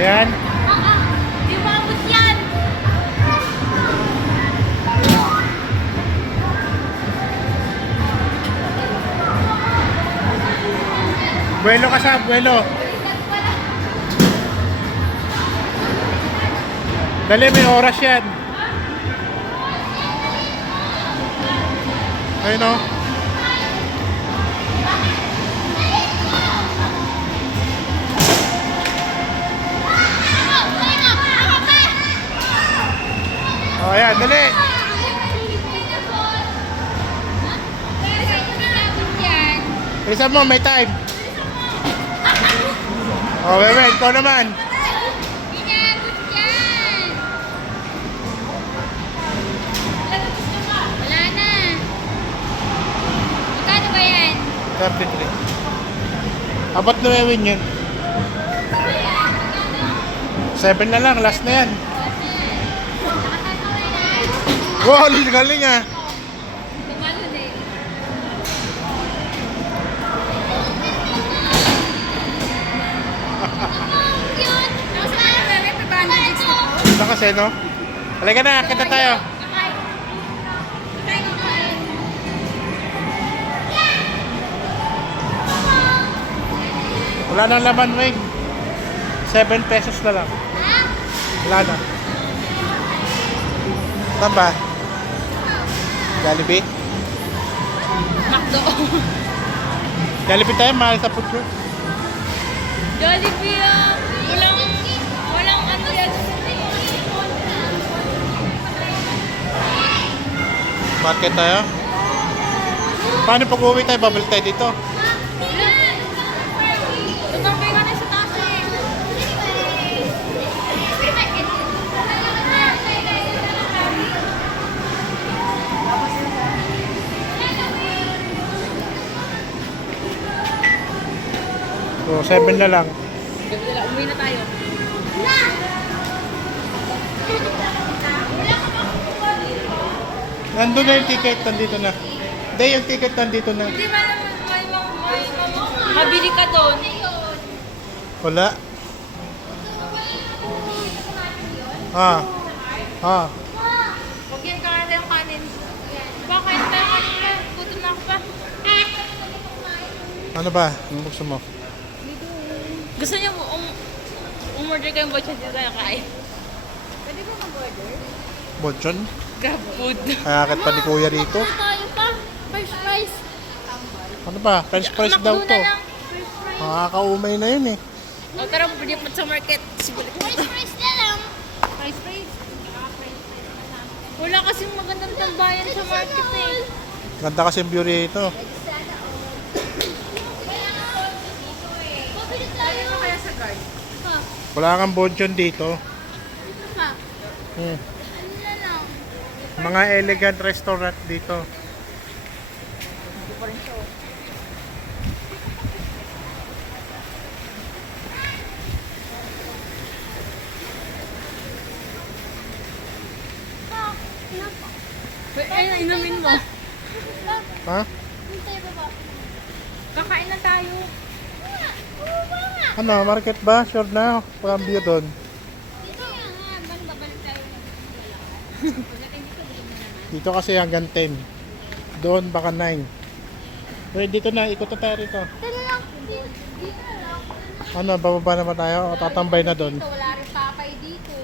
Ayan. Di umabot yan. Buwelo ka sa buwelo. Dali, may oras yan. Ayun o. Oh, ayan, dali. Bilisan mo, may time. Oh, Wewe, ikaw naman. Wala na. Magkano ba yan? 33. Apat na Wewe yan. 7 na lang, last na yan. Wow, galing ah. Tumalun eh. Cute! Tapos na lang, Bebe, 500 na. Ito kasi, no? Halika na, kita tayo. Wala nang laman, Wing. 7 pesos na lang. Wala na. Saan ba? Jollibee? Macdo. Jollibee tayo, mahal sa food court. Jollibee ah. Walang ano yan. Market tayo. Paano pag uwi tayo? Babalik tayo dito. Tumambay ka na sa taas eh. So, 7 na lang. Umuwi na tayo. Nandun na yung ticket, nandito na. Hindi, yung ticket nandito na. Hindi ba naman may mabili ka doon? Wala. Ah. Ah. Huwag yan ka na yung kanin. Bakit? Tayo kanina. Gutom na ako pa. Ano ba? Ano gusto mo? Gusto niyo umorder kayong botcha dito tayo kain? Pwede ba mag-order? Bonchon? Grab food. Kayakit pa ni Kuya rito. Tayo pa. First price. Ano ba? French fries daw to. First price. Makakaumay na yun eh. O tara, buli pa sa market. First price na lang. First price. Wala kasing magandang tambayan sa market eh. Ganda kasi yung view rito. Pabili tayo. Kaya sa guard? Ha? Wala kang bonchon dito. Ha? Hmm. Ano na lang? Mga elegant restaurant dito. Hindi pa rin siya. Ay, inumin mo. Ha? Kakain na tayo. Ano? Market ba? Sure na. Walang view doon. Dito nga, babalik tayo. Dito kasi hanggang 10. Doon baka 9. Wait, dito na. Ikot na tayo rito. Dito lang. Dito lang. Ano? Bababa naman tayo? O tatambay na doon? Dito, wala rin papay dito.